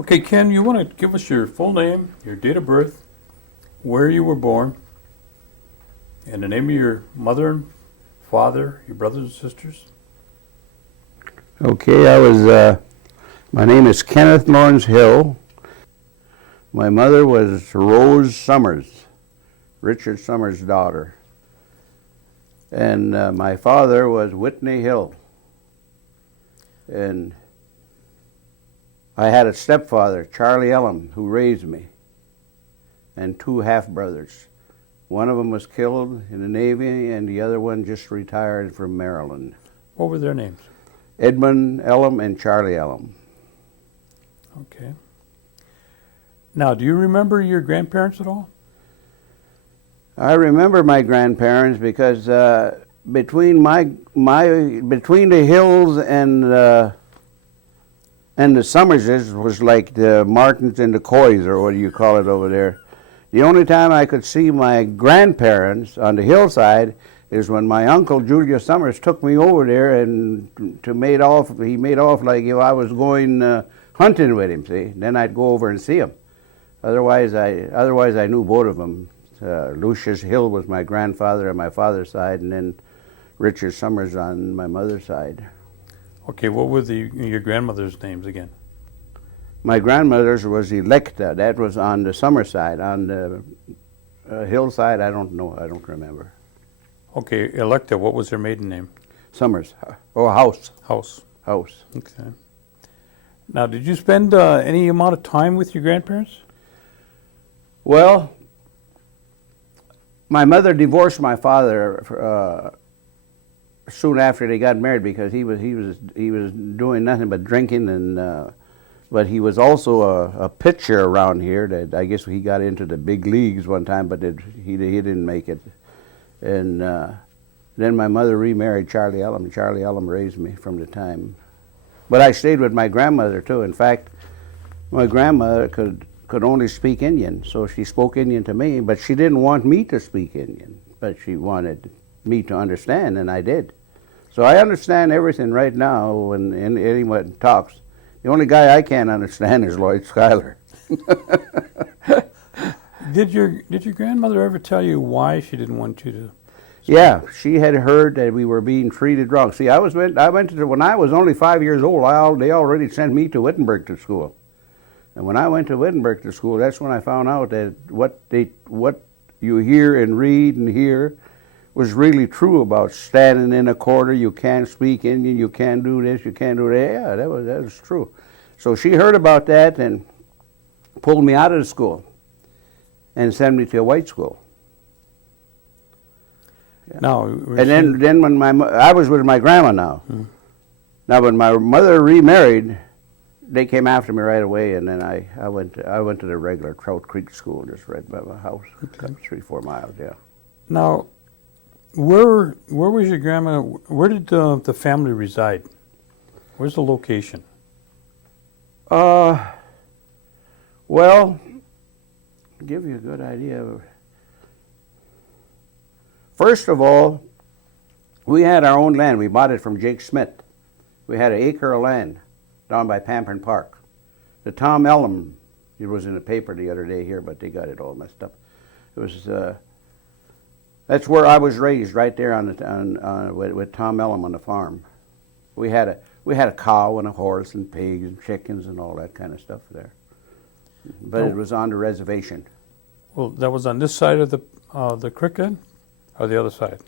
Okay, Ken, you want to give us your full name, your date of birth, where you were born, and the name of your mother and father, your brothers and sisters? Okay, my name is Kenneth Lawrence Hill. My mother was Rose Summers, Richard Summers' daughter. And my father was Whitney Hill. And I had a stepfather, Charlie Ellum, who raised me, and two half-brothers. One of them was killed in the Navy, and the other one just retired from Maryland. What were their names? Edmund Ellum and Charlie Ellum. Okay. Now, do you remember your grandparents at all? I remember my grandparents because between between the Hills and the Summerses was like the Martins and the Coys, or what do you call it over there. The only time I could see my grandparents on the hillside is when my uncle Julius Summers took me over there and he made off like if I was going hunting with him. See, then I'd go over and see him. Otherwise I knew both of them. Lucius Hill was my grandfather on my father's side, and then Richard Summers on my mother's side. Okay, what were your grandmother's names again? My grandmother's was Electa. That was on the Summer side. On the hillside, I don't know. I don't remember. Okay, Electa, what was her maiden name? Summers. Oh, House. House. House. Okay. Now, did you spend any amount of time with your grandparents? Well, my mother divorced my father soon after they got married because he was doing nothing but drinking, and but he was also a pitcher around here. That I guess he got into the big leagues one time, but he didn't make it. And then my mother remarried Charlie Ellum. Charlie Ellum raised me from the time. But I stayed with my grandmother too. In fact, my grandmother could only speak Indian, so she spoke Indian to me, but she didn't want me to speak Indian, but she wanted me to understand, and I did. So I understand everything right now when anyone talks. The only guy I can't understand is Lloyd Schuyler. Did your grandmother ever tell you why she didn't want you to? Yeah, she had heard that we were being treated wrong. See, I went to when I was only 5 years old. They already sent me to Wittenberg to school, and when I went to Wittenberg to school, that's when I found out that what you hear and read and hear was really true about standing in a corner. You can't speak Indian. You can't do this. You can't do that. Yeah, that was true. So she heard about that and pulled me out of the school and sent me to a white school. Yeah. Now, and then when I was with my grandma now. Now when my mother remarried, they came after me right away, and then I went to the regular Trout Creek School just right by my house, okay. 3-4 miles. Yeah. Now, where was your grandma? Where did the family reside? Where's the location? Well, to give you a good idea. First of all, we had our own land. We bought it from Jake Smith. We had an acre of land down by Pampern Park. The Tom Ellum, it was in the paper the other day here, but they got it all messed up. It was that's where I was raised, right there with Tom Ellum on the farm. We had a cow and a horse and pigs and chickens and all that kind of stuff there. But it was on the reservation. Well, that was on this side of the creek then, or the other side?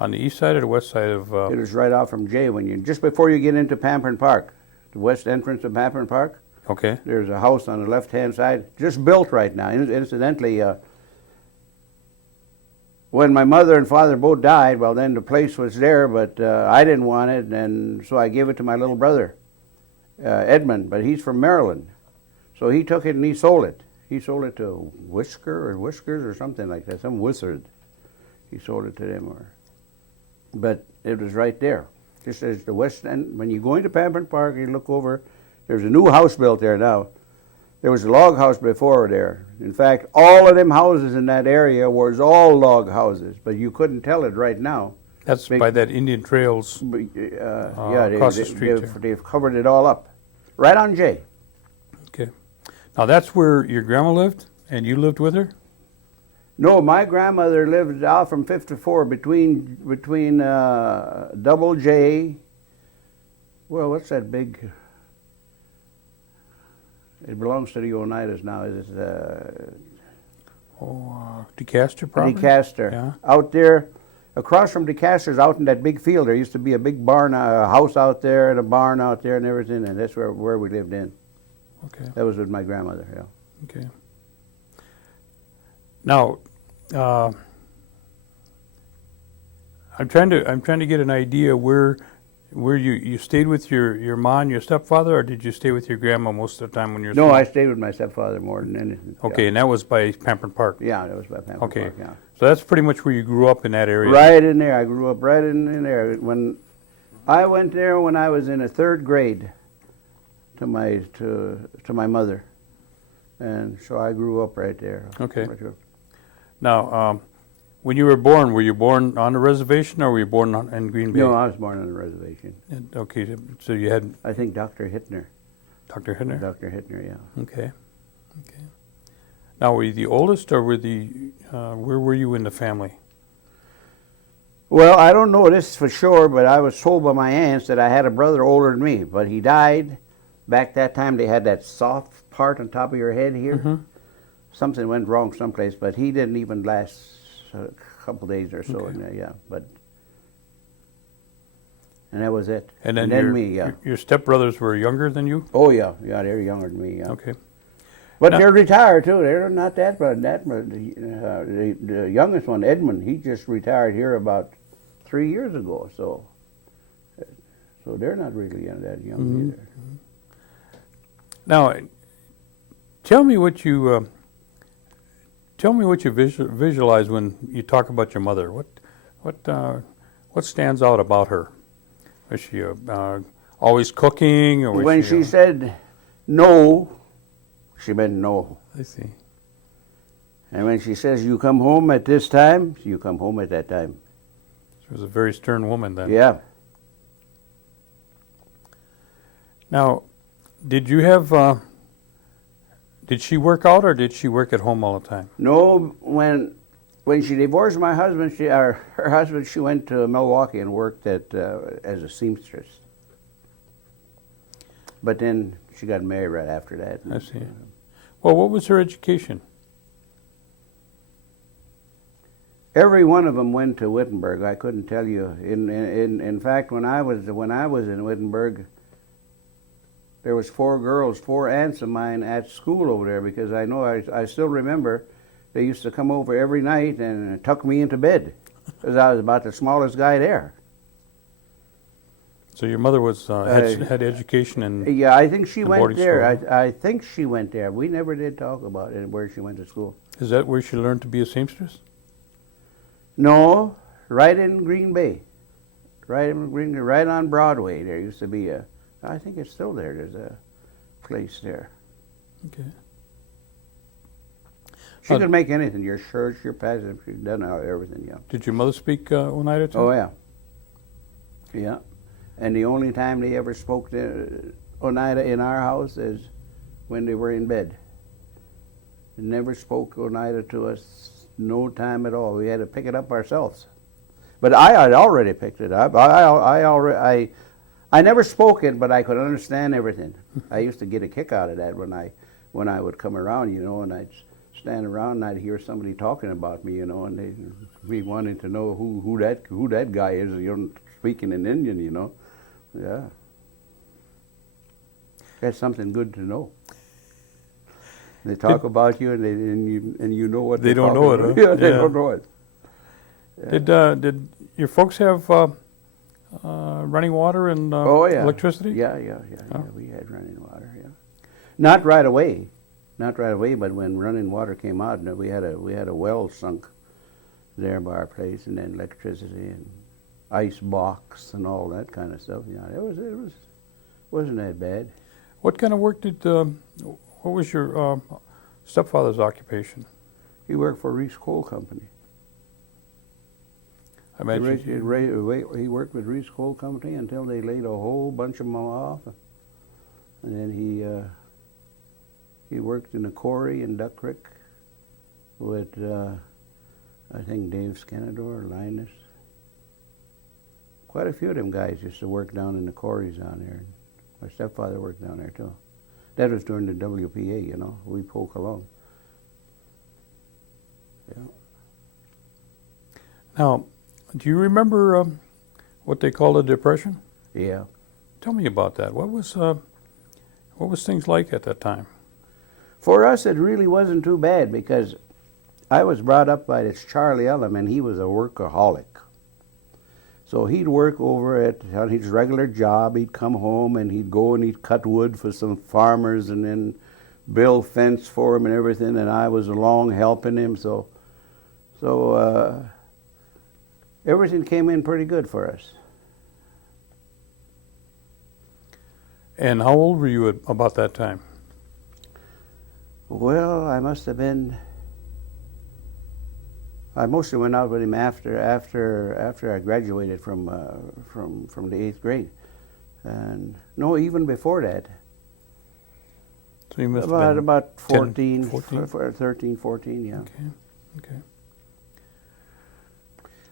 On the east side or the west side of? It was right off from Jay just before you get into Pampern Park, the west entrance of Pampern Park. Okay. There's a house on the left-hand side, just built right now. Incidentally, when my mother and father both died, well, then the place was there, but I didn't want it, and so I gave it to my little brother, Edmund, but he's from Maryland. So he took it and he sold it. He sold it to Whiskers or something like that, some wizard. He sold it to them. But it was right there, just as the west end. When you go into Pampern Park, you look over, there's a new house built there now. There was a log house before there. In fact, all of them houses in that area was all log houses, but you couldn't tell it right now. That's by that Indian Trails yeah, across the street. they've covered it all up. Right on J. Okay. Now that's where your grandma lived, and you lived with her? No, my grandmother lived out from 54 between Double J. Well, what's that big? It belongs to the Oneidas now. Is DeCaster property? DeCaster. Yeah. Out there, across from DeCaster's, out in that big field, there used to be a big barn, a house out there, and a barn out there, and everything, and that's where we lived in. Okay. That was with my grandmother. Yeah. Okay. Now, I'm trying to get an idea where you stayed with your mom and your stepfather, or did you stay with your grandma most of the time when you were No, small? I stayed with my stepfather more than anything. Okay, Yeah, and that was by Pampered Park. yeah, that was by Pampa Okay. Park, yeah. So that's pretty much where you grew up in that area. Right in there. I grew up right in there. When I went there when I was in the 3rd grade to my mother, and so I grew up right there. Okay. Right there. Now, when you were you born on the reservation, or were you born in Green Bay? No, I was born on the reservation. Okay, so you had I think Dr. Hittner. Dr. Hittner? Dr. Hittner, yeah. Okay. Okay. Now, were you the oldest, or where were you in the family? Well, I don't know this for sure, but I was told by my aunts that I had a brother older than me, but he died. Back that time, they had that soft part on top of your head here. Mm-hmm. Something went wrong someplace, but he didn't even last a couple days or so. Okay. In there, yeah, and that was it. And then me, yeah. your stepbrothers were younger than you? Oh yeah, they're younger than me. Yeah. Okay. But Now- they're retired too. They're not that, but the youngest one, Edmund, he just retired here about 3 years ago. So they're not really that young Mhm. either. Now, tell me what you visualize when you talk about your mother. What stands out about her? Was she always cooking, or was When she said no, she meant no. I see. And when she says you come home at this time, you come home at that time. She was a very stern woman then. Yeah. Now, did you have? Did she work out, or did she work at home all the time? No, when she divorced my husband, her husband, she went to Milwaukee and worked as a seamstress. But then she got married right after that. I see. Well, what was her education? Every one of them went to Wittenberg. I couldn't tell you. In fact, when I was in Wittenberg, there was 4 girls, 4 aunts of mine at school over there, because I still remember they used to come over every night and tuck me into bed because I was about the smallest guy there. So your mother was had education in. Yeah, I think she The went boarding there. school. I think she went there. We never did talk about it, where she went to school. Is that where she learned to be a seamstress? No, right in Green Bay. Right on Broadway. There used to be I think it's still there. There's a place there. Okay. She could make anything. Your shirts, your pants, she's done everything, yeah. Did your mother speak Oneida too? Oh, yeah. Yeah. And the only time they ever spoke to Oneida in our house is when they were in bed. They never spoke Oneida to us, no time at all. We had to pick it up ourselves. But I had already picked it up. I never spoke it, but I could understand everything. I used to get a kick out of that when I would come around, and I'd stand around and I'd hear somebody talking about me, and they'd be wanting to know who that guy is, speaking in Indian, Yeah. That's something good to know. They talk about you, and you know what They they're don't know it, talking huh? about. Yeah, they Yeah. don't know it. Yeah. Did your folks have running water and Oh, yeah. electricity? Yeah. Oh. We had running water. Yeah, not right away, but when running water came out, we had a well sunk there by our place, and then electricity and ice box and all that kind of stuff. Yeah, it wasn't that bad. What kind of work what was your stepfather's occupation? He worked for Reese Coal Company. I imagine. He worked with Reese Coal Company until they laid a whole bunch of them off, and then He worked in a quarry in Duck Creek with, I think, Dave Skenador, Linus. Quite a few of them guys used to work down in the quarries down there. My stepfather worked down there too. That was during the WPA, you know. We poke along. Yeah. Now, do you remember what they call a depression? Yeah. Tell me about that. What was things like at that time? For us, it really wasn't too bad because I was brought up by this Charlie Ellum, and he was a workaholic. So he'd work over on his regular job. He'd come home and he'd go and he'd cut wood for some farmers and then build fence for him and everything. And I was along helping him. So everything came in pretty good for us. And how old were you at about that time? Well, I must have been. I mostly went out with him after I graduated from the 8th grade, and no, even before that. So you must have been about 14? 13, 14, yeah. Okay.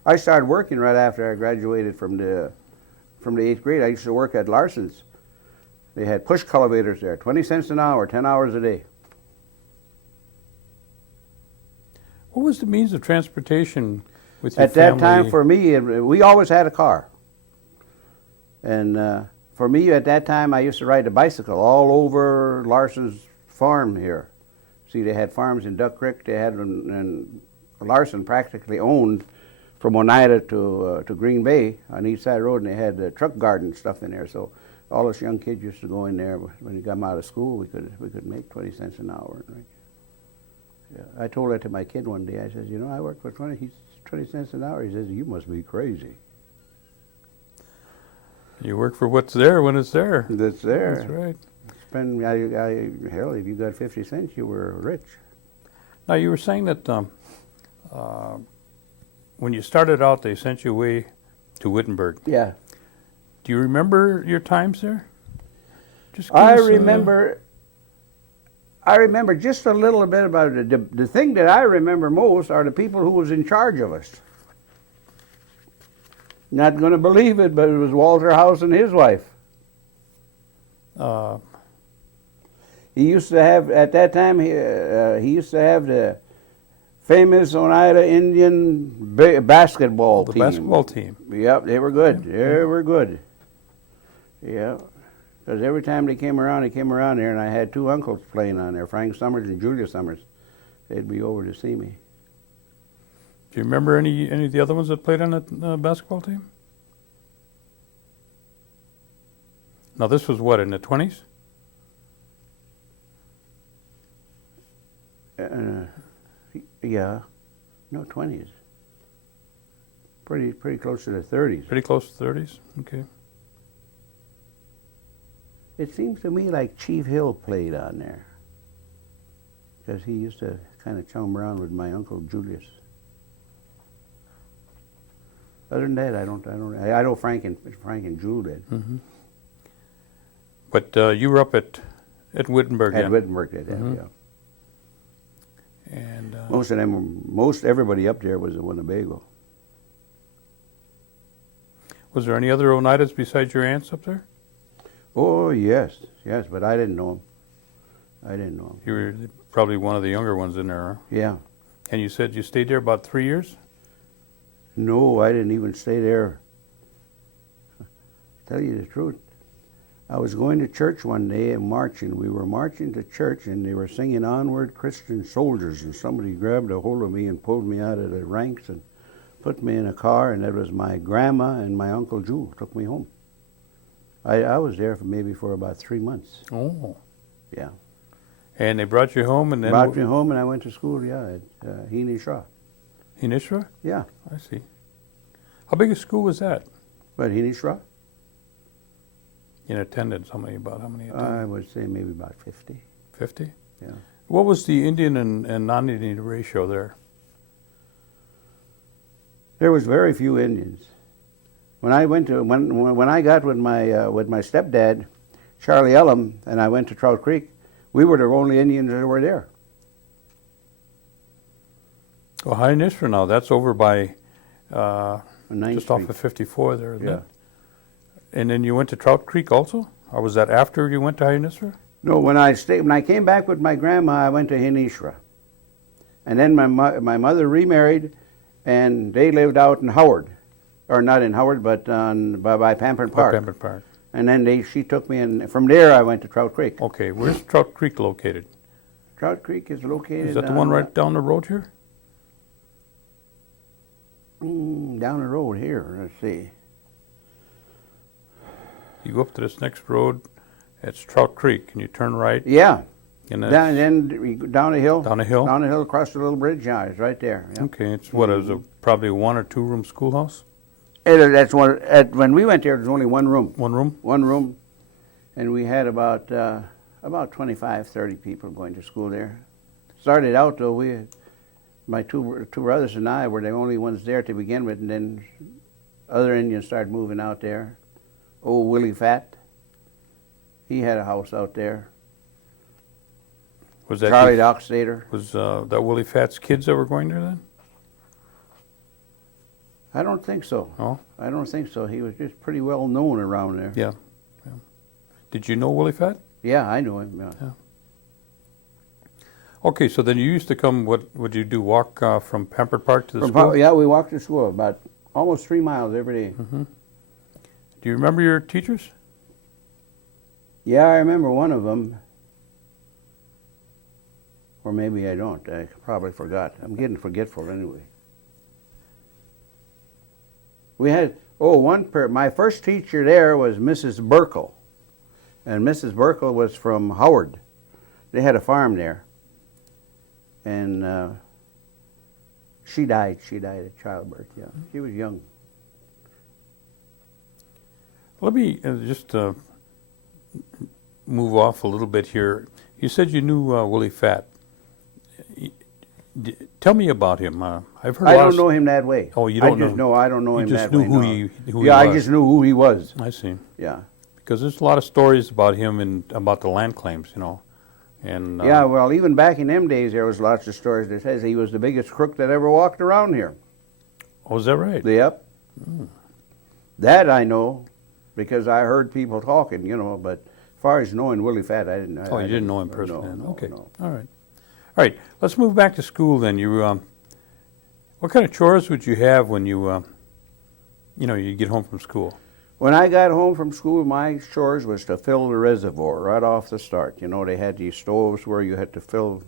I started working right after I graduated from the 8th grade. I used to work at Larson's. They had push cultivators there, 20 cents an hour, 10 hours a day. What was the means of transportation with your At family? that time, for me, we always had a car. And for me, at that time, I used to ride a bicycle all over Larson's farm here. See, they had farms in Duck Creek. They had, and Larson practically owned from Oneida to Green Bay on East Side Road, and they had truck garden stuff in there. So all us young kids used to go in there. When you got them out of school, we could make 20 cents an hour. Right? Yeah. I told that to my kid one day. I said, you know, I work for 20 cents an hour. He says, you must be crazy. You work for what's there when it's there. That's there. That's right. Hell, if you got 50 cents, you were rich. Now, you were saying that when you started out, they sent you away to Wittenberg. Yeah. Do you remember your times there? Just give I us, remember just a little bit about it. The thing that I remember most are the people who was in charge of us. Not going to believe it, but it was Walter House and his wife. He used to have, at that time, he used to have the famous Oneida Indian basketball team. The basketball team. Yep, they were good. They were good. Yeah. Because every time they came around there, and I had two uncles playing on there, Frank Summers and Julia Summers. They'd be over to see me. Do you remember any of the other ones that played on that basketball team? Now, this was what, in the 20s? Yeah. No, 20s. Pretty close to the 30s. Pretty close to 30s? Okay. It seems to me like Chief Hill played on there, because he used to kind of chum around with my uncle Julius. Other than that, I know Frank and Jule did. Mm-hmm. But you were up at Wittenberg. At Wittenberg, did that, Mm-hmm. yeah. And Most everybody up there was a Winnebago. was there any other Oneidas besides your aunts up there? Oh yes, but I didn't know him. You were probably one of the younger ones in there, huh? Yeah. And you said you stayed there about 3 years? No, I didn't even stay there. Tell you the truth, I was going to church one day and marching. We were marching to church, and they were singing "Onward, Christian Soldiers," and somebody grabbed a hold of me and pulled me out of the ranks and put me in a car, and that was my grandma and my Uncle Jule took me home. I was there for about 3 months. Oh. Yeah. And they brought you home, and then Brought me home, and I went to school, yeah, at Heaney Shaw. in Ishra? Yeah. I see. How big a school was that? But Heaney Shaw? In attendance, how many attended? I would say maybe about 50. 50? Yeah. What was the Indian and non-Indian ratio there? There was very few Indians. When I got with my stepdad, Charlie Ellum, and I went to Trout Creek, We were the only Indians that were there. Well, High Nistra now, that's over by, On 9th just off Street. of 54 there, isn't Yeah. it? And then you went to Trout Creek also? Or was that after you went to High Nistra? No, when I came back with my grandma, I went to Hinishra. And then my mother remarried, and they lived out in Howard. Or not in Howard, but by Pampered Park. Pembroke Park. And then she took me, and from there I went to Trout Creek. Okay, where's Trout Creek located? Trout Creek is located Is that the one right down the road here? down the road here. Let's see. You go up to this next road, it's Trout Creek, and you turn right, Yeah, and then we go down the hill. down a hill? Down the hill, across the little bridge. Yeah, it's right there. Yeah. Okay, it's what, is it probably a 1 or 2 room schoolhouse? That's one. When we went there, there was only one room. One room? One room, and we had about 25, 30 people going to school there. Started out though, my two brothers and I were the only ones there to begin with, and then other Indians started moving out there. Old Willie Fat, he had a house out there. Was that Charlie Dockstader. Was that Willie Fat's kids that were going there then? I don't think so. Oh, I don't think so. He was just pretty well known around there. yeah. Did you know Willie Fat? Yeah, I knew him. Yeah. Okay, so then you used to come. What would you do? Walk from Pampered Park to the From school? yeah, we walked to school about almost 3 miles every day. Do you remember your teachers? Yeah, I remember one of them. Or maybe I don't. I probably forgot. I'm getting forgetful anyway. We had, my first teacher there was Mrs. Burkle. And Mrs. Burkle was from Howard. They had a farm there. And she died. She died at childbirth, yeah. She was young. Let me just move off a little bit here. You said you knew Willie Fat. Tell me about him. I've heard. I don't know him that way. Oh, you don't know? I don't know him that way. You just knew who he was. I just knew who he was. I see. Yeah. Because there's a lot of stories about him and about the land claims, you know. And Yeah, well, even back in them days, there was lots of stories that says he was the biggest crook that ever walked around here. Oh, is that right? Yep. That I know, because I heard people talking, but as far as knowing Willie Fat, I didn't. Oh, you didn't know him personally then? No, Okay. no. All right. All right. Let's move back to school then. You, what kind of chores would you have when you get home from school? When I got home from school, my chores was to fill the reservoir right off the start. They had these stoves where you had to fill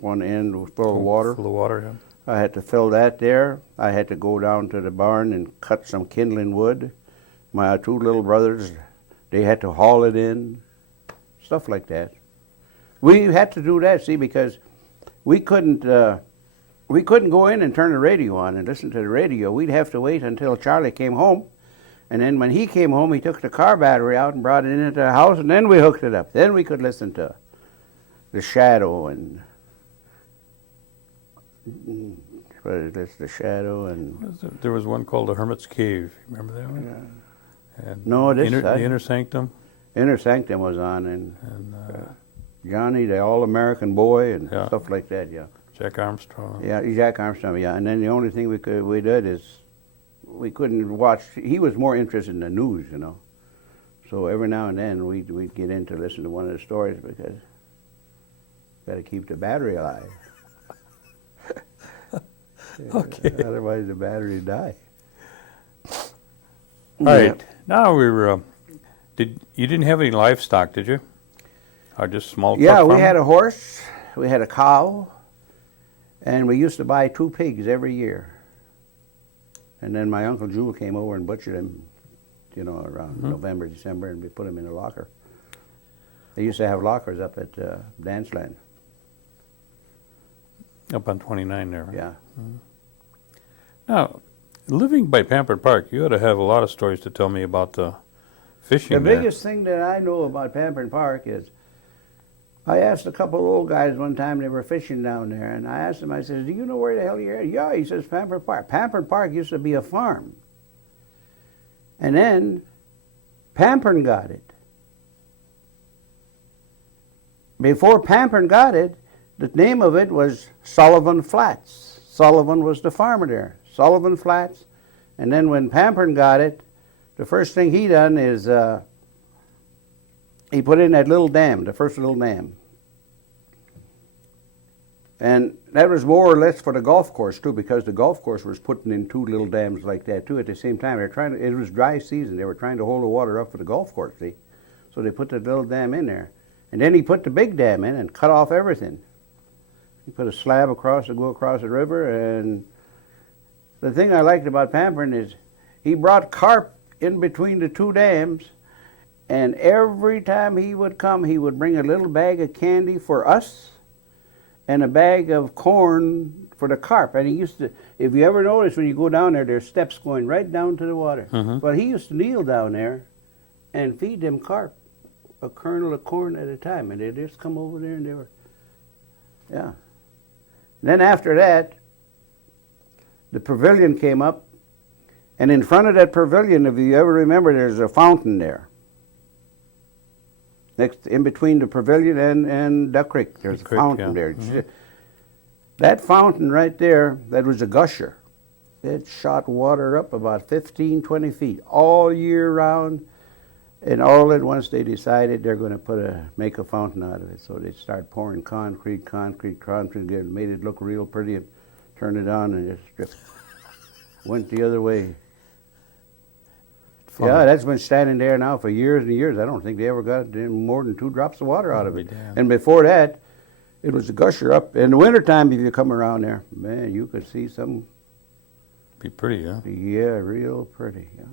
one end full of water. Full of water, yeah. I had to fill that there. I had to go down to the barn and cut some kindling wood. My 2 little brothers, they had to haul it in, stuff like that. We had to do that, see, because we couldn't go in and turn the radio on and listen to the radio. We'd have to wait until Charlie came home. And then when he came home, he took the car battery out and brought it into the house, and then we hooked it up. Then we could listen to The Shadow and The Shadow and There was one called The Hermit's Cave. Remember that one? Yeah. And No, the Inner Sanctum. Inner Sanctum was on, and Johnny, the All-American Boy, and Yeah. stuff like that. Yeah, Jack Armstrong. yeah, Jack Armstrong. Yeah, and then the only thing we did is we couldn't watch. He was more interested in the news, So every now and then we'd get in to listen to one of the stories because got to keep the battery alive. Okay. Otherwise, the battery would die. All right. Now we were. You didn't have any livestock, did you? Or just small? Yeah, truck we farming? had a horse, we had a cow, and we used to buy 2 pigs every year. And then my Uncle Jewel came over and butchered them, around November, December, and we put them in a locker. They used to have lockers up at Danceland. Up on 29 there. Right? Yeah. Now, living by Pampered Park, you ought to have a lot of stories to tell me about the fishing The there. biggest thing that I know about Pampered Park is I asked a couple of old guys one time, they were fishing down there, and I asked them, I said, do you know where the hell you're at? Yeah, he says, Pampered Park. Pampered Park used to be a farm. And then Pampern got it. before Pampern got it, the name of it was Sullivan Flats. Sullivan was the farmer there. Sullivan Flats. And then when Pampern got it, the first thing he done is he put in that little dam, the first little dam. And that was more or less for the golf course too, because the golf course was putting in 2 little dams like that too at the same time. They're trying to, it was dry season. They were trying to hold the water up for the golf course, see? So they put the little dam in there. And then he put the big dam in and cut off everything. He put a slab across to go across the river. And the thing I liked about Pampern is he brought carp in between the 2 dams, and every time he would come, he would bring a little bag of candy for us and a bag of corn for the carp. And he used to, if you ever notice when you go down there, there's steps going right down to the water. But he used to kneel down there and feed them carp a kernel of corn at a time, and they'd just come over there and they were, yeah. Then after that, the pavilion came up, and in front of that pavilion, if you ever remember, there's a fountain there. Next, in between the pavilion and Duck Creek, there's a fountain there. That fountain right there, that was a gusher. It shot water up about 15, 20 feet all year round. And all at once they decided they're going to make a fountain out of it. So they started pouring concrete, again, made it look real pretty, and turned it on and just went the other way. Fun. Yeah, that's been standing there now for years and years. I don't think they ever got more than 2 drops of water out of it. And before that, it was a gusher up. In the wintertime, if you come around there, man, you could see some. Be pretty, huh? Yeah, real pretty, yeah.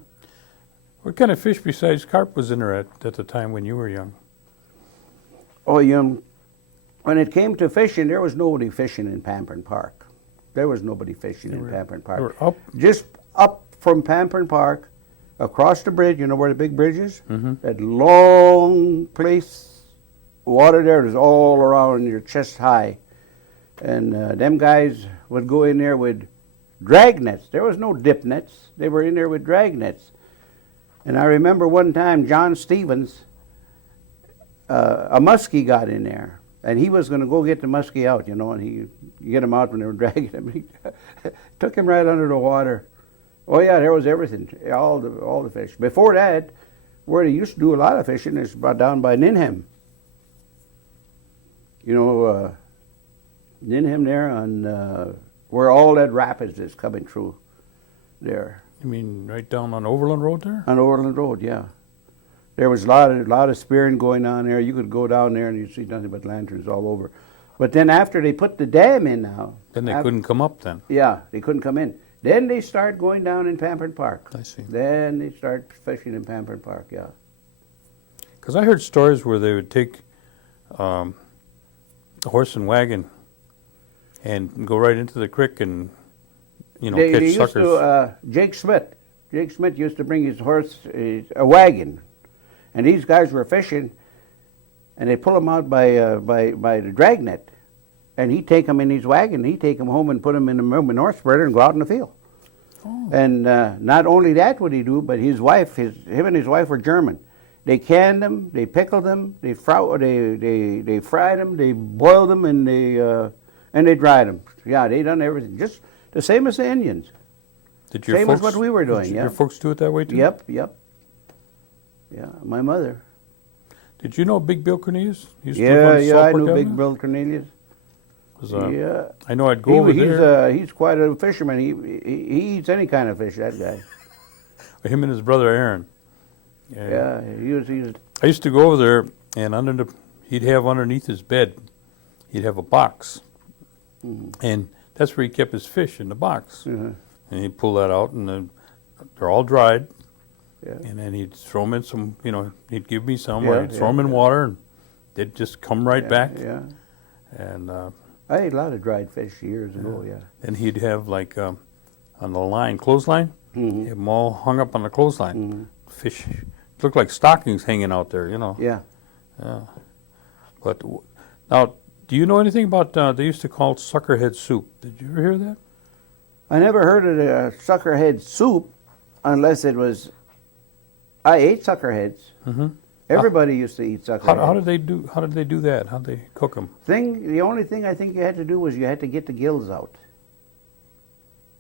What kind of fish besides carp was in there at the time when you were young? Oh, when it came to fishing, there was nobody fishing in Pampern Park. There was nobody fishing in Pampern Park. They were up? Just up from Pampern Park, across the bridge, you know where the big bridge is? That long place, water there is all around your chest high. And them guys would go in there with drag nets. There was no dip nets. They were in there with drag nets. And I remember one time John Stevens, a muskie got in there, and he was going to go get the muskie out, and he get him out when they were dragging him. He took him right under the water. Oh yeah, there was everything, all the fish. Before that, where they used to do a lot of fishing is down by Ninham. Ninham there on where all that rapids is coming through there. You mean right down on Overland Road there? On Overland Road, yeah. There was a lot of spearing going on there. You could go down there and you'd see nothing but lanterns all over. But then after they put the dam in now... Then they couldn't come up then? Yeah, they couldn't come in. Then they start going down in Pampern Park. I see. Then they start fishing in Pampern Park, yeah. Because I heard stories where they would take a horse and wagon and go right into the creek and... catch suckers. Jake Smith used to bring his horse, a wagon, and these guys were fishing, and they pull him out by the dragnet, and he'd take them in his wagon, he'd take them home and put them in the north spreader and go out in the field. Oh. And not only that would he do, but his wife, him and his wife were German. They canned them, they pickled them, they fried them, they boiled them, and they dried them. Yeah, they done everything. Just the same as the Indians. Same as what we were doing, yeah. Your folks do it that way too? Yep. Yeah, my mother. Did you know Big Bill Cornelius? Yeah, I knew Big Bill Cornelius. Yeah. I know I'd go over there. He's quite a fisherman. He eats any kind of fish, that guy. Him and his brother Aaron. Yeah, he was. I used to go over there, and he'd have underneath his bed, he'd have a box. And that's where he kept his fish, in the box. And he'd pull that out, and they're all dried. Yeah. And then he'd throw them in some, he'd give me some, or he'd throw them in water, and they'd just come right back. Yeah. And I ate a lot of dried fish years ago, yeah. And he'd have, like, on the line, clothesline, he'd have them all hung up on the clothesline. Fish looked like stockings hanging out there, Yeah. Yeah. But now, do you know anything about, they used to call it suckerhead soup. Did you ever hear that? I never heard of the suckerhead soup unless it was, I ate suckerheads. Everybody used to eat suckleheads. How did they do? How did they do that? How did they cook them? The only thing I think you had to do was you had to get the gills out.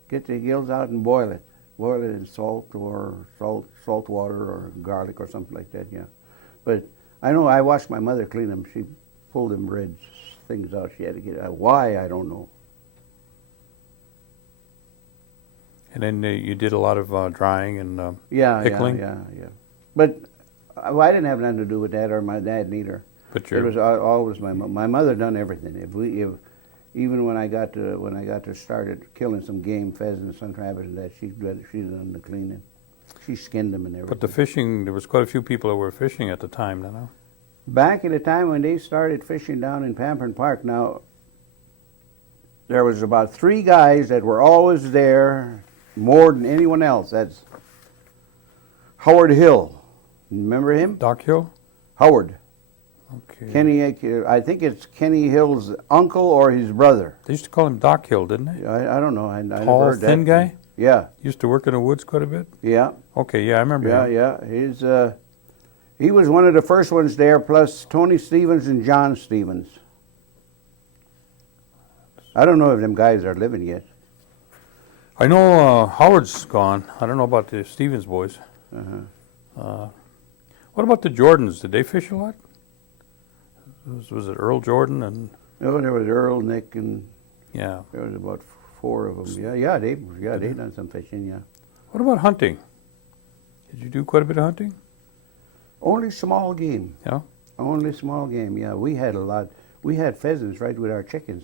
Get the gills out and boil it. Boil it in salt water or garlic or something like that. Yeah, but I know I watched my mother clean them. She pulled them breads things out. She had to get out. Why I don't know. And then you did a lot of drying and pickling. Yeah. But I didn't have nothing to do with that, or my dad neither. But it was always my mother done everything. Even when I got to started killing some game, pheasants, sun rabbits, and that she done the cleaning. She skinned them and everything. But the fishing, there was quite a few people that were fishing at the time, no? Back at the time when they started fishing down in Pamperin Park, now there was about 3 guys that were always there more than anyone else. That's Howard Hill. Remember him? Doc Hill? Howard. Okay. Kenny, I think it's Kenny Hill's uncle or his brother. They used to call him Doc Hill, didn't they? I don't know. I never Tall, heard that. thin guy? Yeah. Used to work in the woods quite a bit? Yeah. Okay, yeah, I remember him. Yeah. He was one of the first ones there, plus Tony Stevens and John Stevens. I don't know if them guys are living yet. I know Howard's gone. I don't know about the Stevens boys. What about the Jordans? Did they fish a lot? Was it Earl Jordan and? No, there was Earl, Nick, and yeah, there was about 4 of them. Yeah, they done some fishing. Yeah. What about hunting? Did you do quite a bit of hunting? Only small game. Yeah. Only small game. Yeah, we had a lot. We had pheasants right with our chickens.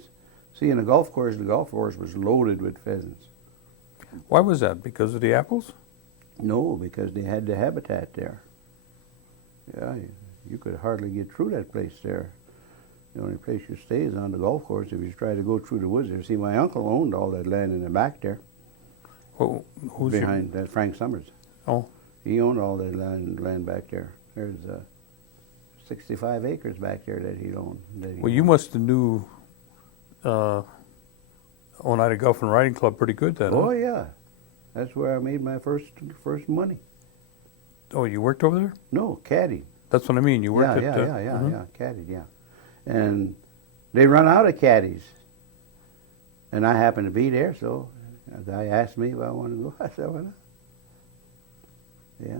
See, in the golf course was loaded with pheasants. Why was that? Because of the apples? No, because they had the habitat there. Yeah, you could hardly get through that place there. The only place you stay is on the golf course if you try to go through the woods there. See, my uncle owned all that land in the back there. Well, who's behind that? Frank Summers. Oh. He owned all that land back there. There's 65 acres back there that he owned. Well, you must have knew Oneida Golf and Riding Club pretty good then. Oh, huh? yeah. That's where I made my first money. Oh, you worked over there? No, caddy. That's what I mean. You worked yeah, at yeah, caddy, yeah. And they run out of caddies. And I happened to be there, so a guy asked me if I wanted to go. I said, why not? Yeah.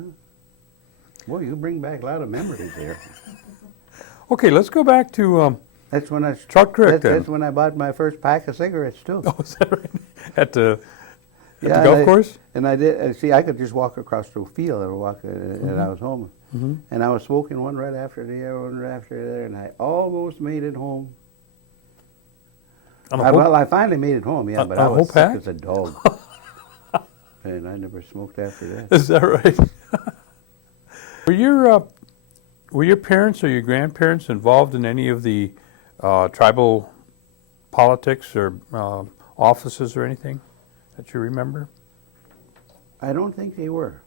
Boy, you bring back a lot of memories there. Okay, let's go back to that's when I Trout Creek. That's when I bought my first pack of cigarettes too. Oh, is that right? At the golf course? And I did. See, I could just walk across the field and walk, and I was home. And I was smoking one right after the other, one right after the other, and I almost made it home. Well, I finally made it home, yeah, but I was sick as a dog. And I never smoked after that. Is that right? Were your parents or your grandparents involved in any of the tribal politics or offices or anything that you remember? I don't think they were.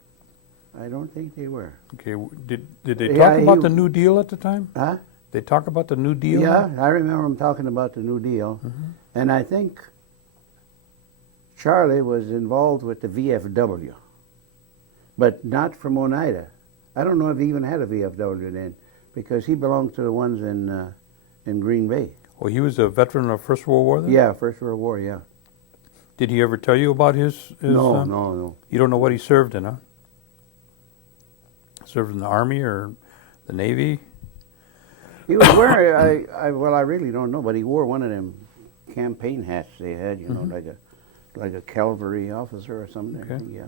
Okay, did they talk about the New Deal at the time? Huh? They talk about the New Deal? Yeah, I remember them talking about the New Deal. And I think Charlie was involved with the VFW, but not from Oneida. I don't know if he even had a VFW then, because he belonged to the ones in Green Bay. Well, he was a veteran of First World War then? Yeah, First World War, yeah. Did he ever tell you about his No. You don't know what he served in, huh? Served in the Army or the Navy? He was wearing, I really don't know, but he wore one of them campaign hats they had, you know, like a cavalry officer or something. Okay. Yeah.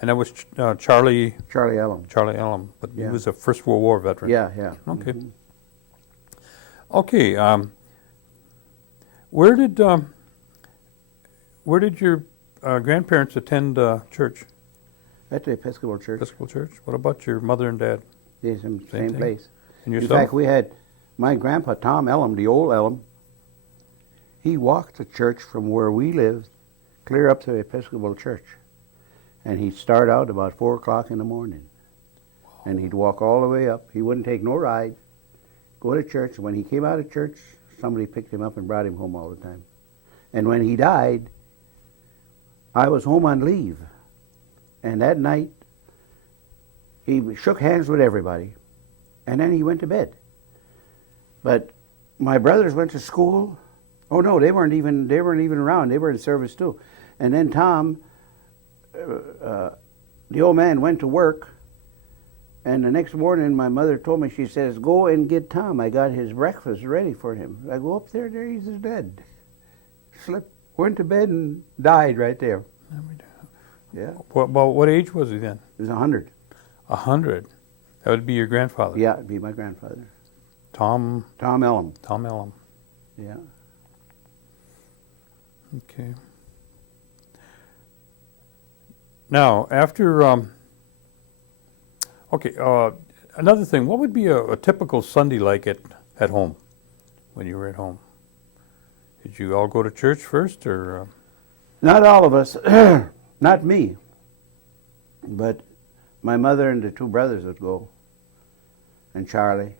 And that was Charlie Ellum. Charlie Ellum, but Yeah. he was a First World War veteran. Yeah. Okay. Okay. Where did your grandparents attend church? At the Episcopal Church. Episcopal Church. What about your mother and dad? Yeah, same thing? place. And In yourself? fact, we had my grandpa, Tom Ellum, the old Ellum. He walked the church from where we lived clear up to the Episcopal Church. And he'd start out about 4 o'clock in the morning. And he'd walk all the way up. He wouldn't take no ride. Go to church. When he came out of church, somebody picked him up and brought him home all the time. And when he died, I was home on leave. And that night, he shook hands with everybody. and then he went to bed. But my brothers went to school. Oh no, they weren't even around. They were in service too. And then Tom, the old man, went to work. And the next morning, my mother told me, she says, "Go and get Tom. I got his breakfast ready for him." I go up there he's dead. Went to bed and died right there. Yeah. What age was he then? He was 100. 100. That would be your grandfather. Yeah, it'd be my grandfather. Tom Elm. Tom Elm. Yeah. Okay. Now, after another thing, what would be a typical Sunday like at home when you were at home? Did you all go to church first, or? Not all of us. Not me. But my mother and the two brothers would go, and Charlie.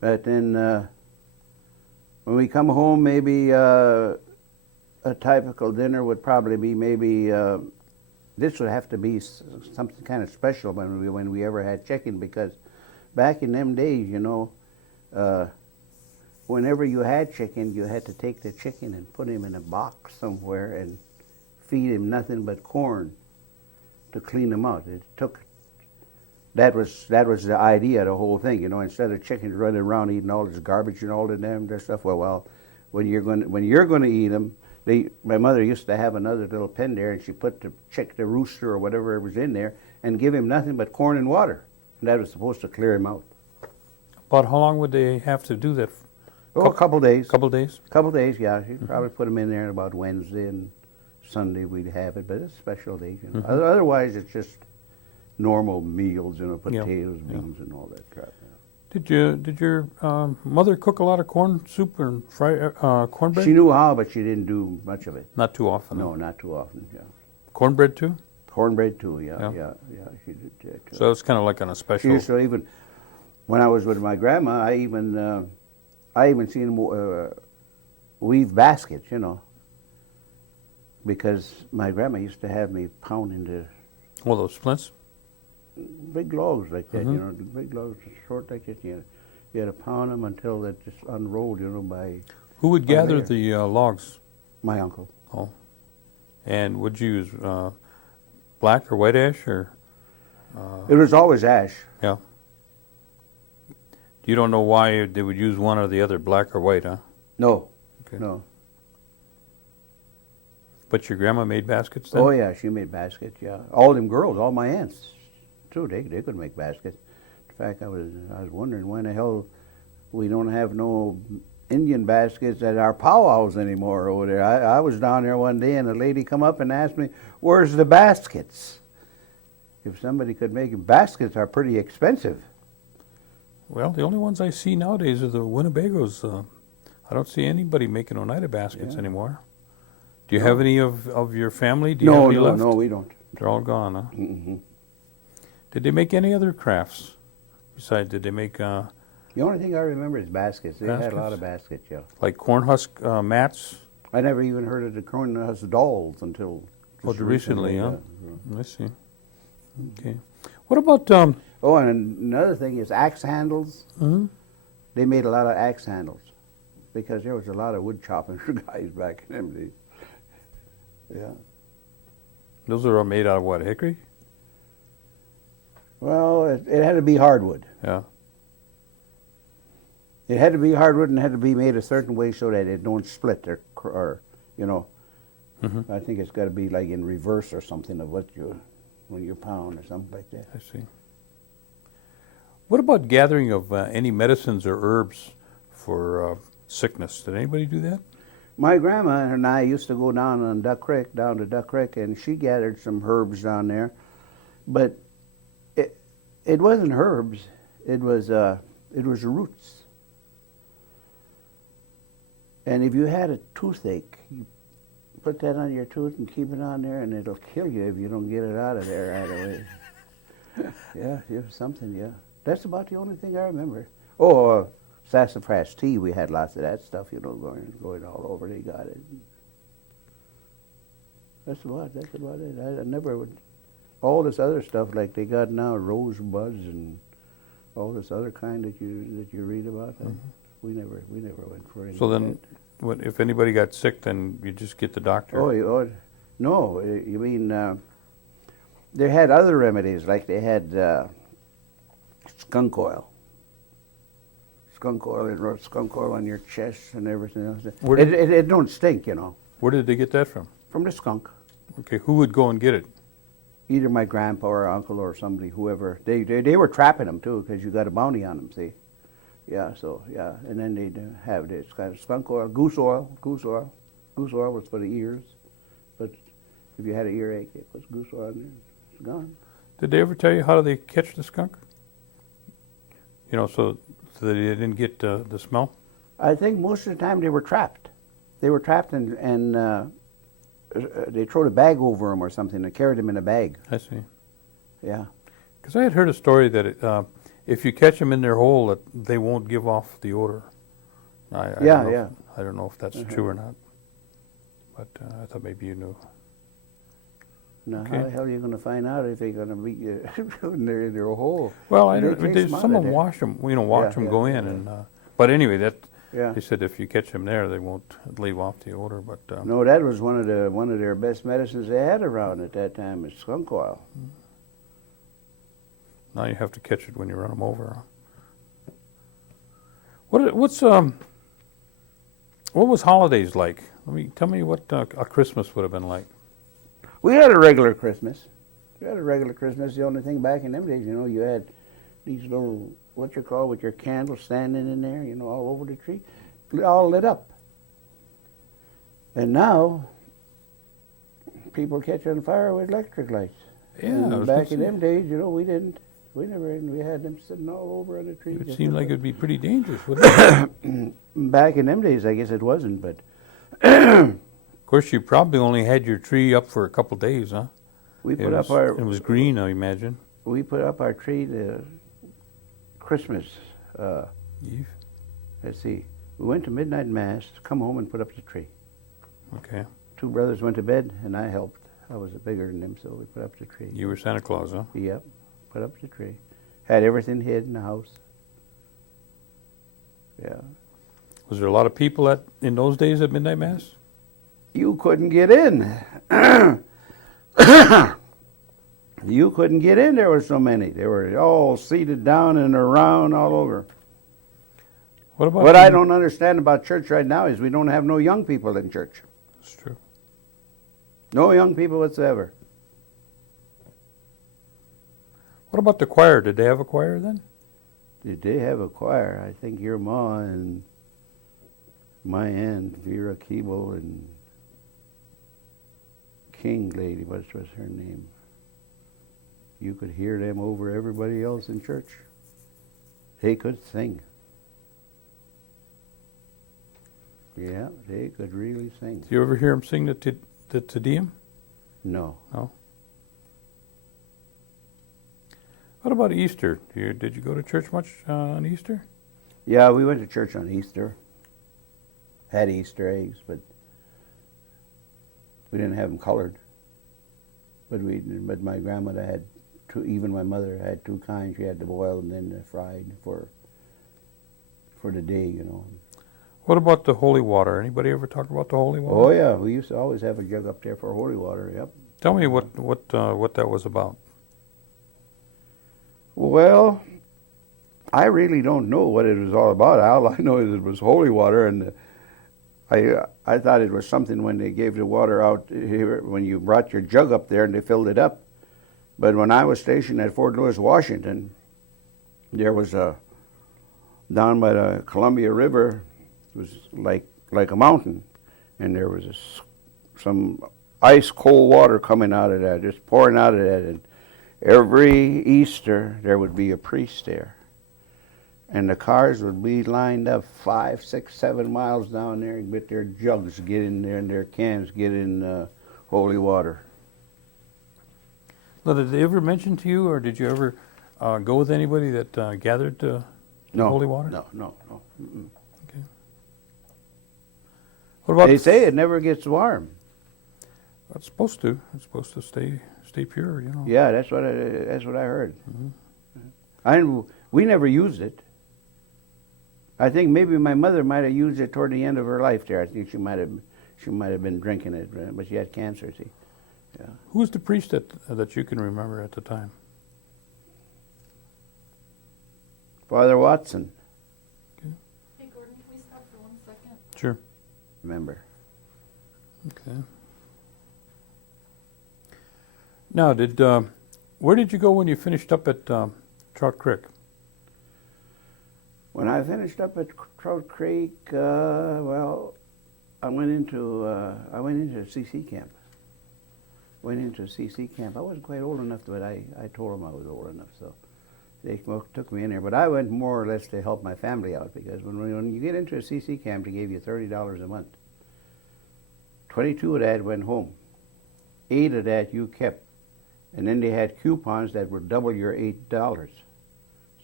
But then when we come home, maybe a typical dinner would probably be maybe this would have to be something kind of special when we ever had chicken, because back in them days, you know, whenever you had chicken, you had to take the chicken and put him in a box somewhere and feed him nothing but corn to clean him out. That was the idea of the whole thing, you know. Instead of chickens running around eating all this garbage and all the damn stuff, well, when you're going to eat them, my mother used to have another little pen there, and she put the rooster or whatever was in there, and give him nothing but corn and water, and that was supposed to clear him out. About how long would they have to do that? Oh, a couple days. Couple days. Couple days, yeah. She'd probably put them in there about Wednesday and Sunday we'd have it, but it's special days. You know. Otherwise, it's just normal meals, you know, potatoes, beans, and all that crap. Yeah. Did your mother cook a lot of corn soup and cornbread? She knew how, but she didn't do much of it. Not too often. No, not too often. Yeah. Cornbread too? Cornbread too. Yeah. She did that too. So it's kind of like on a special. She used to even, when I was with my grandma, I even seen them weave baskets, you know, because my grandma used to have me pounding the All those splints? big logs like that, you know, the big logs short like that. You had to pound them until they just unrolled, you know, by Who would gather the logs? my uncle. Oh. And would you use black or white ash, or? It was always ash. Yeah. You don't know why they would use one or the other, black or white, huh? No, Okay. no. But your grandma made baskets then? Oh yeah, she made baskets. Yeah, all them girls, all my aunts, too. They could make baskets. In fact, I was wondering why the hell we don't have no Indian baskets at our powwows anymore over there. I was down there one day, and a lady come up and asked me, "Where's the baskets?" If somebody could make baskets, are pretty expensive. Well, the only ones I see nowadays are the Winnebagos. I don't see anybody making Oneida baskets anymore. Do you have any of your family? Do you have any left? No, we don't. They're all gone, huh? Mm-hmm. Did they make any other crafts? Besides, did they make The only thing I remember is baskets. They had a lot of baskets, yeah. like corn husk mats? I never even heard of the corn husk dolls until just Recently, huh? yeah. I see. Okay. What about Oh, and another thing is axe handles. mhm. They made a lot of axe handles because there was a lot of wood chopping for guys back in them days. Yeah. Those are all made out of what, hickory? Well, it had to be hardwood. Yeah. It had to be hardwood and had to be made a certain way so that it don't split or you know. Mhm. I think it's got to be like in reverse or something of when you pound or something like that. I see. What about gathering of any medicines or herbs for sickness? Did anybody do that? My grandma and I used to go down to Duck Creek, and she gathered some herbs down there, but it wasn't herbs. It was roots. And if you had a toothache, you put that on your tooth and keep it on there, and it'll kill you if you don't get it out of there right away. Yeah, it was something. Yeah, that's about the only thing I remember. Oh. Sassafras tea, we had lots of that stuff, you know, going all over. They got it. That's about it. I never would. All this other stuff like they got now, rosebuds and all this other kind that you read about. We never went for any. So of then, if anybody got sick, then you just get the doctor? that. No, you mean they had other remedies, like they had skunk oil. Skunk oil, they wrote skunk oil on your chest and everything else. It don't stink, you know. Where did they get that from? From the skunk. Okay, who would go and get it? Either my grandpa or uncle or somebody, whoever. They were trapping them too, because you got a bounty on them. See, yeah. So yeah, and then they'd have this kind of skunk oil, goose oil. Goose oil was for the ears, but if you had an earache, it was goose oil. And it's gone. Did they ever tell you how they catch the skunk? You know, so that they didn't get the smell? I think most of the time they were trapped. They were trapped and they threw a bag over them or something and carried them in a bag. I see. Yeah. Because I had heard a story that if you catch them in their hole, that they won't give off the odor. I don't know if that's true or not. But I thought maybe you knew. Now, Okay. how the hell are you going to find out if they're going to be in their hole? Well, I They don't. take them out Some of of them there. wash them. Watch them go in, and but anyway, that Yeah. they said if you catch them there, they won't leave off the odor. But No, that was one of their best medicines they had around at that time. Is skunk oil. now you have to catch it when you run them over. What was holidays like? Tell me what a Christmas would have been like. We had a regular Christmas. The only thing back in them days, you know, you had these little, what you call, with your candles standing in there, you know, all over the tree, all lit up. And now, people catch on fire with electric lights. Yeah, And back in them days, you know, we had them sitting all over on the tree. It seemed like it'd be pretty dangerous, wouldn't it? Back in them days, I guess it wasn't, but Of course, you probably only had your tree up for a couple days, huh? we It put was, up our it was green, I imagine. we put up our tree to Christmas. Eve. Let's see. We went to midnight mass, come home and put up the tree. Okay. Two brothers went to bed, and I helped. I was bigger than them, so we put up the tree. You were Santa Claus, huh? Yep, put up the tree. Had everything hid in the house. Yeah. Was there a lot of people in those days at midnight mass? You couldn't get in. You couldn't get in. There were so many. They were all seated down and around all over. What about? What I don't understand about church right now is we don't have no young people in church. That's true. No young people whatsoever. What about the choir? Did they have a choir then? Did they have a choir? I think your ma and my aunt, Vera Keeble, and King lady, what was her name? You could hear them over everybody else in church. They could sing. Yeah, they could really sing. Did you ever hear them sing the Te Deum? No. No. What about Easter? Did you go to church much on Easter? Yeah, we went to church on Easter. Had Easter eggs, but we didn't have them colored. But my grandmother had two. Even my mother had two kinds. She had the boiled and then the fried for the day, you know. What about the holy water? Anybody ever talk about the holy water? Oh yeah, we used to always have a jug up there for holy water. Yep. Tell me what that was about. Well, I really don't know what it was all about. All I know is it was holy water, and I thought it was something when they gave the water out here, when you brought your jug up there and they filled it up. But when I was stationed at Fort Lewis, Washington, there was down by the Columbia River, it was like a mountain, and there was some ice cold water coming out of that, just pouring out of that. And every Easter there would be a priest there, and the cars would be lined up 5, 6, 7 miles down there with their jugs, get in there, and their cans, get in holy water. Now, did they ever mention to you, or did you ever go with anybody that gathered the holy water? No. Mm-mm. Okay. What about? They say it never gets warm. It's supposed to. It's supposed to stay pure, you know. Yeah, that's what I heard. Mhm. And We never used it. I think maybe my mother might have used it toward the end of her life there. I think she might have been drinking it, but she had cancer, see. Yeah. Who was the priest that you can remember at the time? Father Watson, Hey Gordon, can we stop for 1 second? Sure. remember. Okay. Now, where did you go when you finished up at Trout Creek? When I finished up at Trout Creek, well, I went into CC camp. I wasn't quite old enough, but I told them I was old enough, so they took me in there. But I went more or less to help my family out, because when you get into a CC camp, they gave you $30 a month. 22 of that went home. 8 of that you kept. And then they had coupons that would double your $8.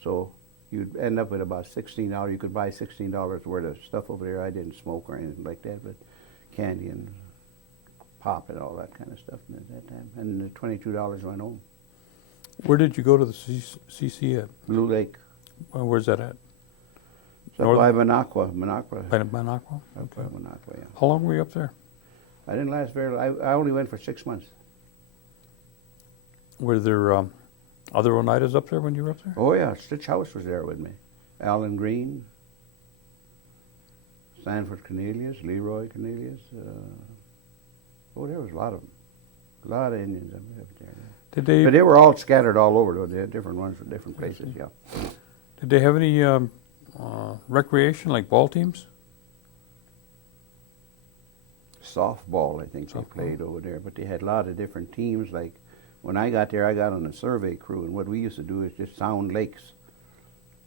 So you'd end up with about $16. You could buy $16 worth of stuff over there. I didn't smoke or anything like that, but candy and pop and all that kind of stuff at that time. And the $22 went home. Where did you go to the CC at? Blue Lake. Where's that at? So by Minocqua. By Minocqua? Up by Minocqua, yeah. How long were you up there? I didn't last very long. I only went for 6 months. Were there other Oneidas up there when you were up there? Oh, yeah. Stitch House was there with me. Alan Green, Sanford Cornelius, Leroy Cornelius. There was a lot of them. A lot of Indians up there. Did they? But they were all scattered all over, though. They had different ones for different places, yeah. Did they have any recreation, like ball teams? Softball, I think they played over there. But they had a lot of different teams. Like when I got there, I got on a survey crew, and what we used to do is just sound lakes.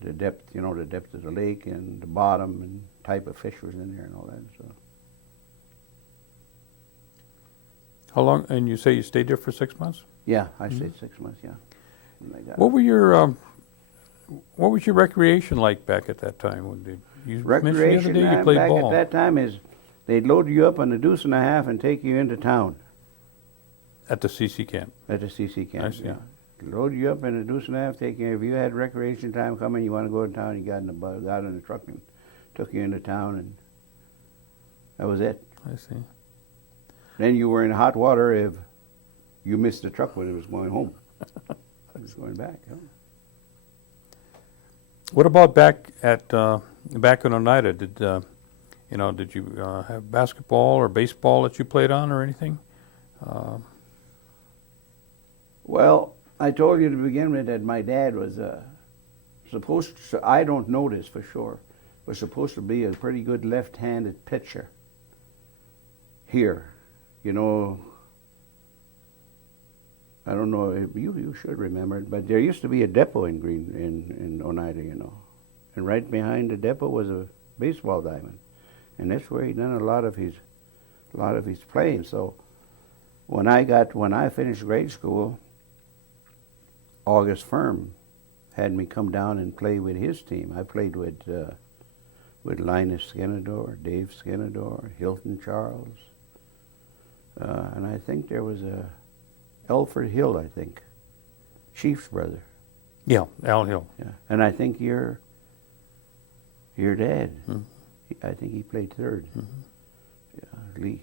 The depth, the depth of the lake and the bottom and type of fish was in there and all that. So. How long? And you say you stayed there for 6 months? Yeah, I stayed 6 months, yeah. What was your recreation like back at that time? You mentioned the other day you played back ball. at that time is they'd load you up on a deuce and a half and take you into town. At the CC camp? At the CC camp, I see. yeah. Load you up in a deuce and a half, take you. If you had recreation time coming, you want to go to town, you got in the truck and took you into town, and that was it. I see. Then you were in hot water if you missed the truck when it was going home. It was going back. Yeah. What about back in Oneida? Did you have basketball or baseball that you played on or anything? Well, I told you to begin with that my dad was supposed to, I don't know this for sure, was supposed to be a pretty good left-handed pitcher here. I don't know if you should remember it, but there used to be a depot in Oneida, and right behind the depot was a baseball diamond, and that's where he done a lot of his playing. So when I finished grade school, August Firm had me come down and play with his team. I played with Linus Skenador, Dave Skenador, Hilton Charles, and I think there was Alfred Hill, I think, Chief's brother. Yeah, Al Hill. Yeah, and I think your dad. Mm-hmm. I think he played third. Mm-hmm. Yeah, Lee.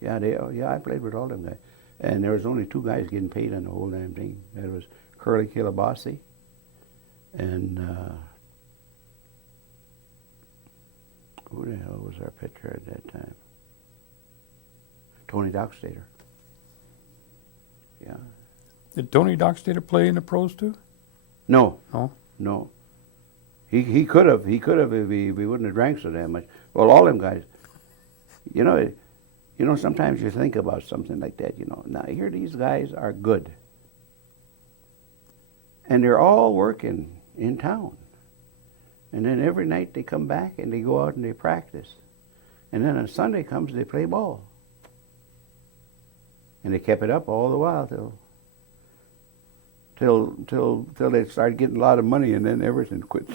Yeah, I played with all them guys, and there was only 2 guys getting paid on the whole damn team. That was Curly Kilabasi and who the hell was our pitcher at that time? Tony Dockstader. Yeah. Did Tony Dockstader play in the pros too? No. No? No. He could have if he wouldn't have drank so damn much. Well, all them guys, sometimes you think about something like that, Now, here these guys are good. And they're all working in town. And then every night they come back and they go out and they practice. And then on Sunday comes, they play ball. And they kept it up all the while till they started getting a lot of money, and then everything quit.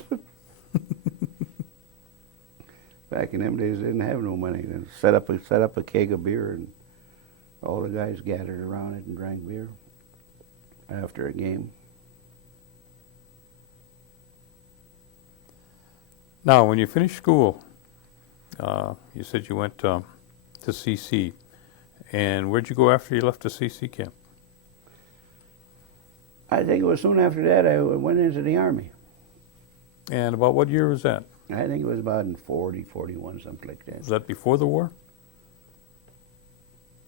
Back in them days, they didn't have no money. They set up a keg of beer, and all the guys gathered around it and drank beer after a game. Now, when you finished school, you said you went to CC. And where'd you go after you left the CC camp? I think it was soon after that I went into the Army. And about what year was that? I think it was about in 40, 41, something like that. Was that before the war?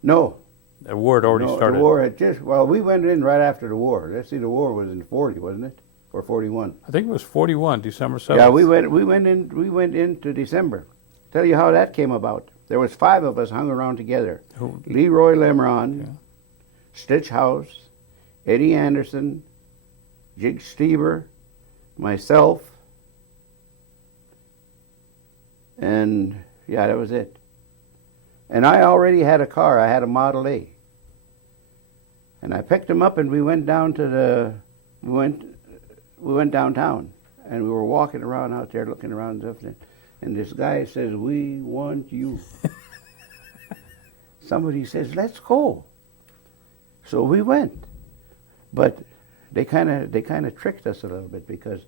No. The war had already No, started. the war had just, well, we went in right after the war. Let's see, the war was in 40, wasn't it? Or 41? I think it was 41, December 7th. Yeah, we went into December. Tell you how that came about. There was 5 of us hung around together. Who- Leroy Lemron, Yeah. Stitch House, Eddie Anderson, Jig Stever, myself, and yeah, that was it. And I already had a car. I had a Model A. And I picked him up, and we went down to the we went downtown, and we were walking around out there, looking around and stuff. And this guy says, "We want you." Somebody says, "Let's go." So we went, but they kind of tricked us a little bit because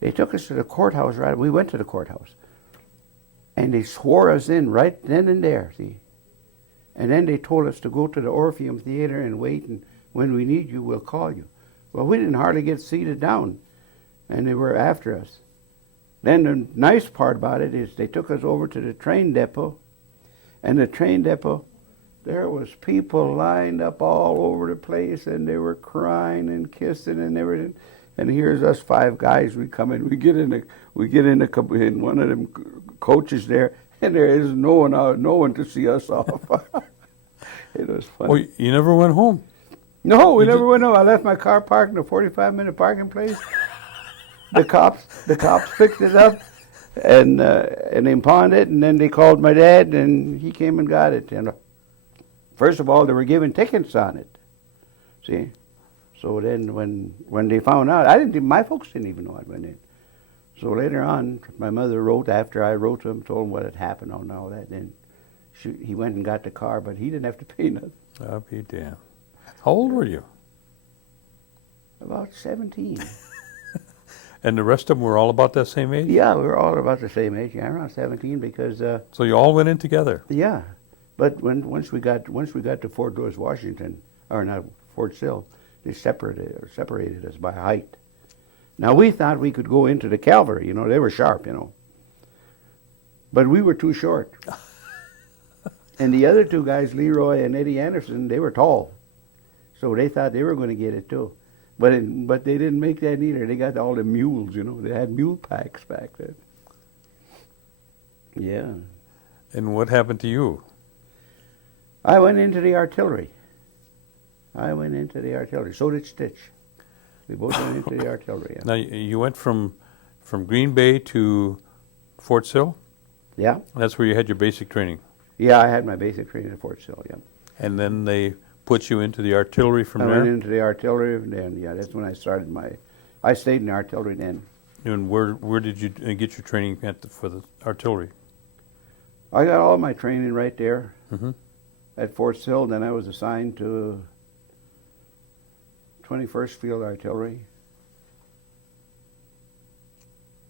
they took us to the courthouse. Right, we went to the courthouse, and they swore us in right then and there. See, and then they told us to go to the Orpheum Theater and wait, and when we need you, we'll call you. Well, we didn't hardly get seated down, and they were after us. Then the nice part about it is they took us over to the train depot, and the train depot, there was people lined up all over the place, and they were crying and kissing and everything. And here's us 5 guys. We come in, we get in in one of them coaches there, and there is no one to see us off. It was funny. Oh, you never went home? No, we You never went home. I left my car parked in a 45-minute parking place. The cops picked it up and they pawned it, and then they called my dad, and he came and got it. And first of all, they were giving tickets on it. See, so then when they found out, my folks didn't even know I went in. So later on, my mother wrote after I wrote to him, told him what had happened and all that. Then he went and got the car, but he didn't have to pay nothing. I'll be damned. How old were you? About 17. And the rest of them were all about that same age? Yeah, we were all about the same age. Yeah, around 17 because So you all went in together? yeah, but once we got to Fort Lewis, Washington, or not Fort Sill, they separated us by height. Now we thought we could go into the cavalry. You know, they were sharp. You know, but we were too short. And the other 2 guys, Leroy and Eddie Anderson, they were tall, so they thought they were going to get it too. But they didn't make that either. They got all the mules, you know. They had mule packs back then. Yeah. And what happened to you? I went into the artillery. So did Stitch. We both went into the artillery. Yeah. Now, you went from Green Bay to Fort Sill? Yeah. That's where you had your basic training. Yeah, I had my basic training at Fort Sill, yeah. And then they put you into the artillery from I there? went into the artillery, and then, yeah, that's when I started I stayed in the artillery then. And where did you get your training for the artillery? I got all my training right there Mm-hmm. at Fort Sill. Then I was assigned to 21st Field Artillery.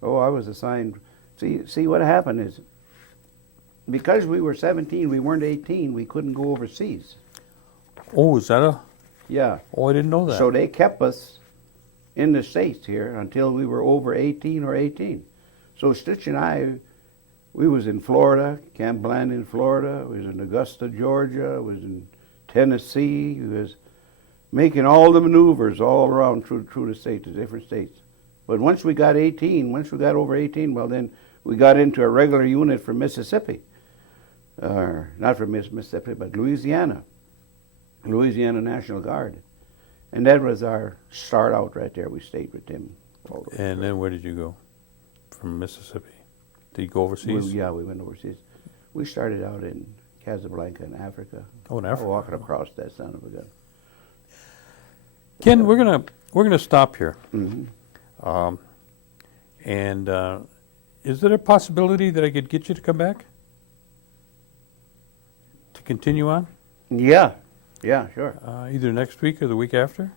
Oh, I was assigned. See, what happened is, because we were 17, we weren't 18, we couldn't go overseas. Oh, is that a... Yeah. Oh, I didn't know that. So they kept us in the States here until we were over 18 or 18. So Stitch and I, we was in Florida, Camp Bland in Florida, we was in Augusta, Georgia, we was in Tennessee, we was making all the maneuvers all around through the states, the different states. But once we got over 18, well then we got into a regular unit from Mississippi. Not from Mississippi, but Louisiana National Guard. And that was our start out right there. We stayed with them. And then where did you go from Mississippi? Did you go overseas? We went overseas. We started out in Casablanca in Africa. Oh, in Africa. Walking across that son of a gun. Ken, we're gonna stop here. Mm-hmm. And is there a possibility that I could get you to come back? To continue on? Yeah, sure. Either next week or the week after?